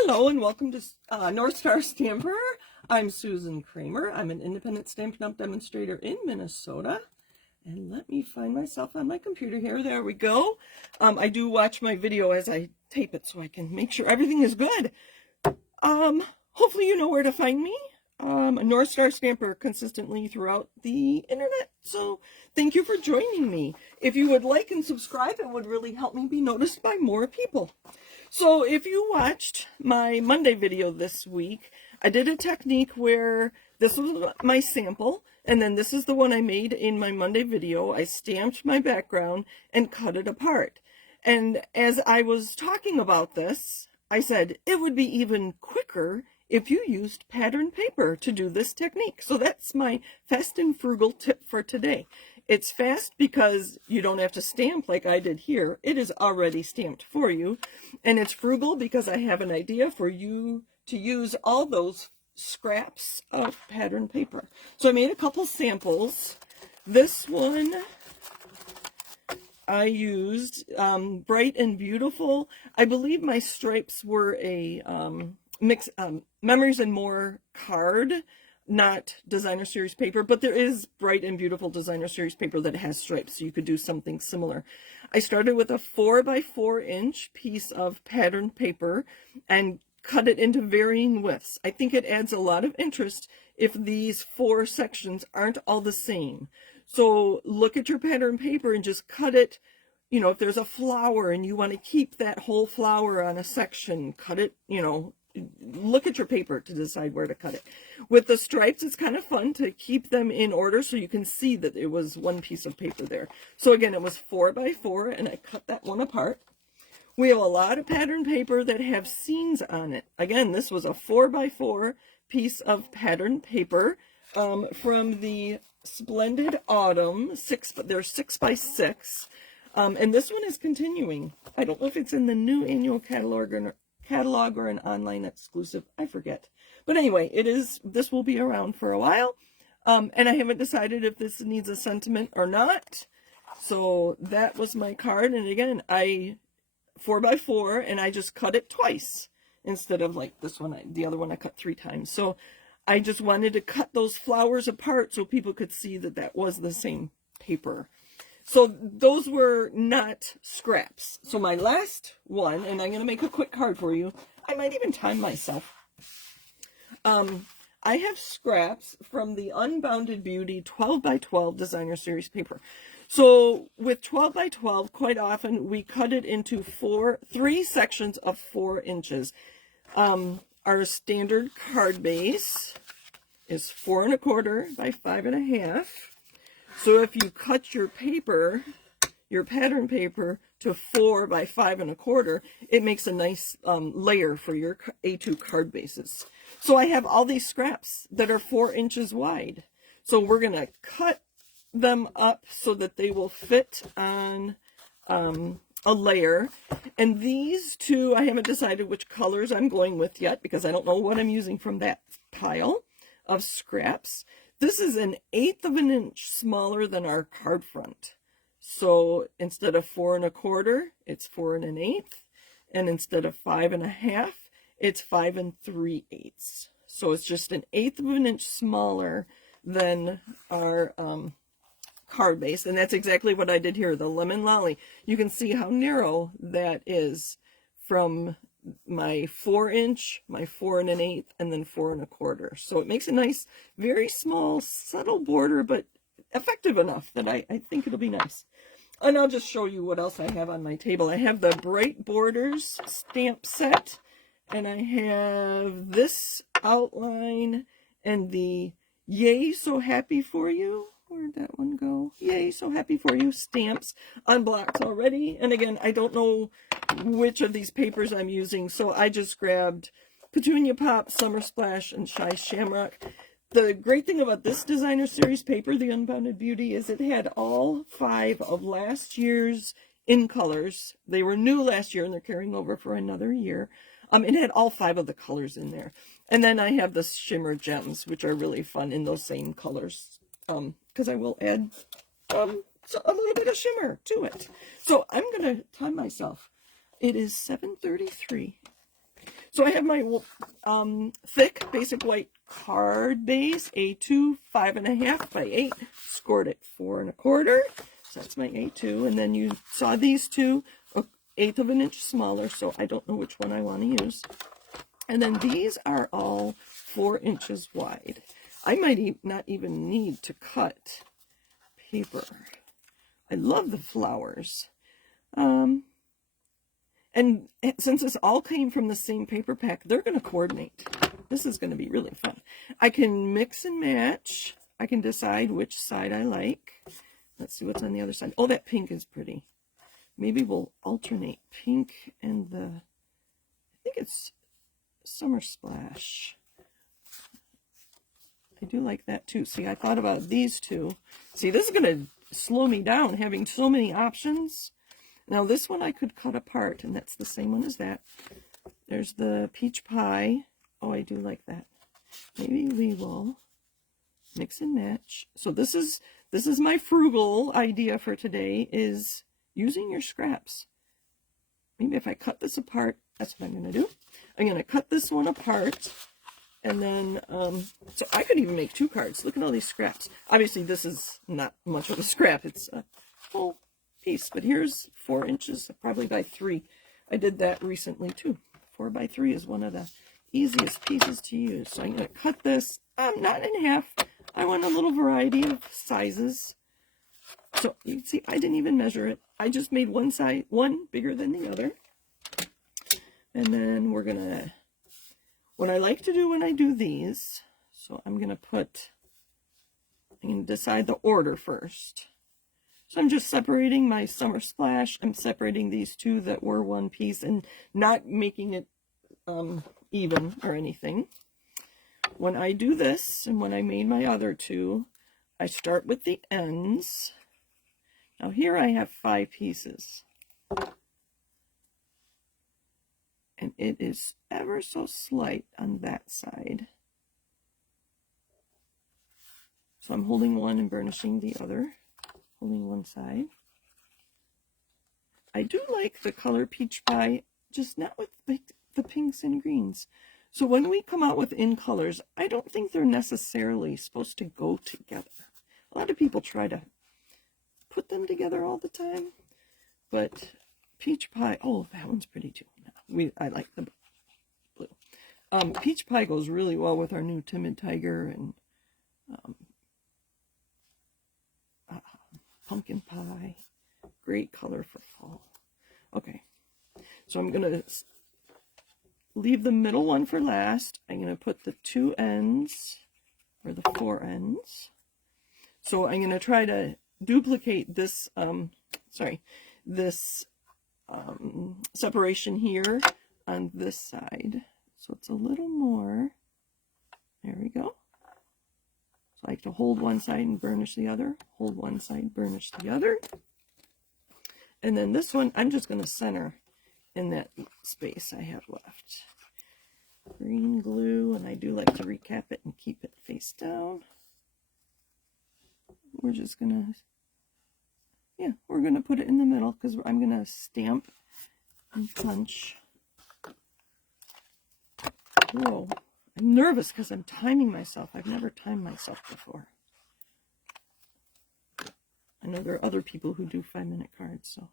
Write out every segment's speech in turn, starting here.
Hello and welcome to North Star Stamper. I'm Susan Kramer. I'm an independent Stampin' Up! Demonstrator in Minnesota. And let me find myself on my computer here. There we go. I do watch my video as I tape it so I can make sure everything is good. Hopefully you know where to find me. A North Star Stamper consistently throughout the internet. So thank you for joining me. If you would like and subscribe, it would really help me be noticed by more people. So if you watched my Monday video this week, I did a technique where this was my sample, and then this is the one I made in my Monday video. I stamped my background and cut it apart. And as I was talking about this, I said it would be even quicker if you used pattern paper to do this technique. So that's my fast and frugal tip for today. It's fast because you don't have to stamp like I did here. It is already stamped for you. And it's frugal because I have an idea for you to use all those scraps of pattern paper. So I made a couple samples. This one I used Bright and Beautiful. I believe my stripes were a Memories and More card, not Designer Series paper, but there is Bright and Beautiful Designer Series paper that has stripes, so you could do something similar. I started with a 4x4 inch piece of patterned paper and cut it into varying widths. I think it adds a lot of interest if these four sections aren't all the same. So look at your pattern paper and just cut it. You know, if there's a flower and you want to keep that whole flower on a section, cut it, you know, look at your paper to decide where to cut it. With the stripes, it's kind of fun to keep them in order so you can see that it was one piece of paper there. So again, it was 4x4 and I cut that one apart. We have a lot of pattern paper that have scenes on it. Again, this was a 4x4 piece of pattern paper from the Splendid Autumn. They're 6x6. And this one is continuing. I don't know if it's in the new annual catalog or an online exclusive. I forget. But anyway, this will be around for a while. And I haven't decided if this needs a sentiment or not. So that was my card. And again, 4x4, and I just cut it twice instead of like this one. The other one I cut 3 times. So I just wanted to cut those flowers apart so people could see that that was the same paper. So those were not scraps. So my last one, and I'm going to make a quick card for you. I might even time myself. I have scraps from the Unbounded Beauty 12x12 Designer Series paper. So with 12x12, quite often we cut it into 3 sections of 4 inches. Our standard card base is 4 1/4 by 5 1/2. So if you cut your paper, your pattern paper, to 4 by 5 1/4, it makes a nice layer for your A2 card bases. So I have all these scraps that are 4 inches wide. So we're going to cut them up so that they will fit on a layer. And these two, I haven't decided which colors I'm going with yet because I don't know what I'm using from that pile of scraps. This is 1/8 of an inch smaller than our card front. So instead of 4 1/4, it's 4 1/8. And instead of 5 1/2, it's 5 3/8. So it's just 1/8 of an inch smaller than our card base. And that's exactly what I did here, the Lemon Lolly. You can see how narrow that is from my 4 inch, my 4 1/8, and then 4 1/4. So it makes a nice, very small, subtle border, but effective enough that I think it'll be nice. And I'll just show you what else I have on my table. I have the Bright Borders stamp set, and I have this outline and the Yay So Happy For You. Where'd that one go? Yay, So Happy For You stamps unblocked already. And again, I don't know which of these papers I'm using, so I just grabbed Petunia Pop, Summer Splash, and Shy Shamrock. The great thing about this Designer Series paper, the Unbounded Beauty, is it had all 5 of last year's in colors. They were new last year, and they're carrying over for another year. It had all 5 of the colors in there. And then I have the Shimmer Gems, which are really fun in those same colors. Because I will add a little bit of shimmer to it. So I'm going to time myself. It is 7:33. So I have my thick basic white card base, A2, 5.5 by 8, scored at 4 1/4. So that's my A2. And then you saw these two, 1/8 of an inch smaller, so I don't know which one I want to use. And then these are all 4 inches wide. I might not even need to cut paper. I love the flowers. And since this all came from the same paper pack, they're going to coordinate. This is going to be really fun. I can mix and match. I can decide which side I like. Let's see what's on the other side. Oh, that pink is pretty. Maybe we'll alternate pink and I think it's Summer Splash. I do like that too. See, I thought about these two. See, this is going to slow me down having so many options. Now this one I could cut apart, and that's the same one as that. There's the peach pie. Oh, I do like that. Maybe we will mix and match. So this is my frugal idea for today, is using your scraps. Maybe if I cut this apart, that's what I'm going to do. I'm going to cut this one apart, and then, so I could even make 2 cards. Look at all these scraps. Obviously, this is not much of a scrap. It's a full piece, but here's 4 inches, probably by 3. I did that recently too. 4 by 3 is one of the easiest pieces to use. So I'm going to cut this, not in half. I want a little variety of sizes. So you can see I didn't even measure it. I just made one side, one bigger than the other. And then we're going to, what I like to do when I do these, so I'm going to decide the order first. So I'm just separating my Summer Splash. I'm separating these two that were one piece and not making it even or anything. When I do this, and when I made my other two, I start with the ends. Now here I have 5 pieces. And it is ever so slight on that side. So I'm holding one and burnishing the other. Holding one side. I do like the color peach pie, just not with the pinks and greens. So when we come out with in colors, I don't think they're necessarily supposed to go together. A lot of people try to put them together all the time, but peach pie, oh, that one's pretty too. I like the blue. Peach pie goes really well with our new Timid Tiger and pumpkin pie. Great color for fall. Okay, so I'm going to leave the middle one for last. I'm going to put the 2 ends, or the 4 ends. So I'm going to try to duplicate this, separation here on this side. So it's a little more. There we go. So I like to hold one side and burnish the other. Hold one side, burnish the other. And then this one, I'm just going to center in that space I have left. Green glue, and I do like to recap it and keep it face down. We're just going to, yeah, we're going to put it in the middle because I'm going to stamp and punch. Whoa. I'm nervous because I'm timing myself. I've never timed myself before. I know there are other people who do 5-minute cards, so.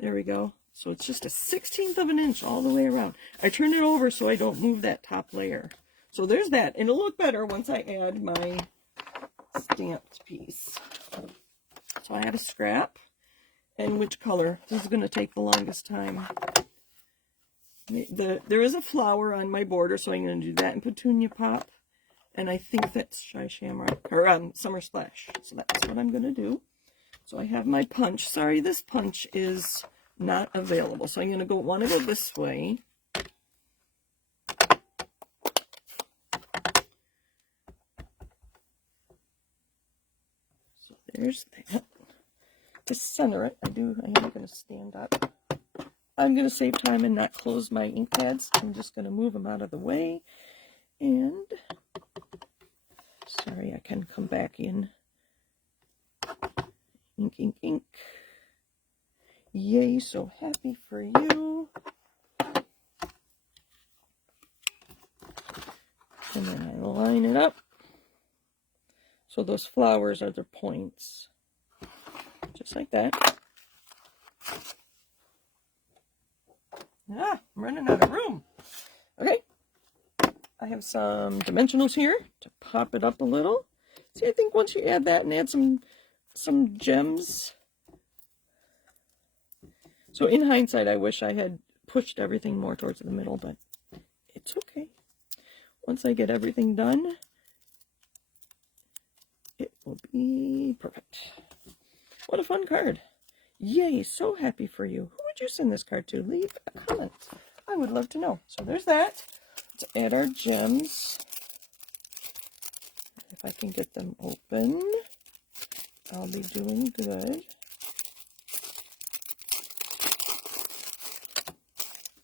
There we go. So it's just a 1/16 of an inch all the way around. I turn it over so I don't move that top layer. So there's that. And it'll look better once I add my stamped piece. So I have a scrap. And which color? This is going to take the longest time. There is a flower on my border, so I'm going to do that in Petunia Pop. And I think that's Shy Shamrock, or Summer Splash. So that's what I'm going to do. So I have my punch. Sorry, this punch is not available. So I'm going to want to go this way. So there's that. To center it, I am going to stand up. I'm going to save time and not close my ink pads. I'm just going to move them out of the way. And, sorry, I can come back in. Ink, ink, ink. Yay, so happy for you. And then I line it up. So those flowers are the points. Just like that. Ah, I'm running out of room. Okay. I have some dimensionals here to pop it up a little. See, I think once you add that and add some gems. So in hindsight, I wish I had pushed everything more towards the middle, but it's okay. Once I get everything done, it will be perfect. What a fun card. Yay, so happy for you. Who would you send this card to? Leave a comment. I would love to know. So there's that. Let's add our gems. If I can get them open, I'll be doing good.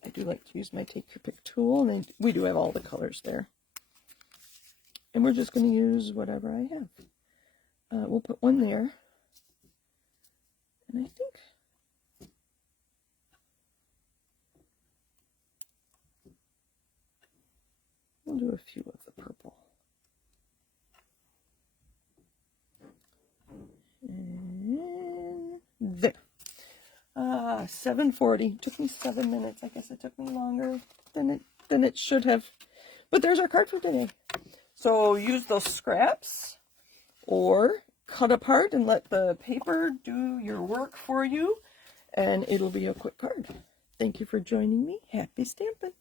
I do like to use my Take Your Pick tool, and we do have all the colors there. And we're just going to use whatever I have. We'll put one there. And I think we'll do a few of the purple. And there. 7:40. Took me 7 minutes. I guess it took me longer than it should have. But there's our card for today. So use those scraps or cut apart and let the paper do your work for you, and it'll be a quick card. Thank you for joining me. Happy stamping.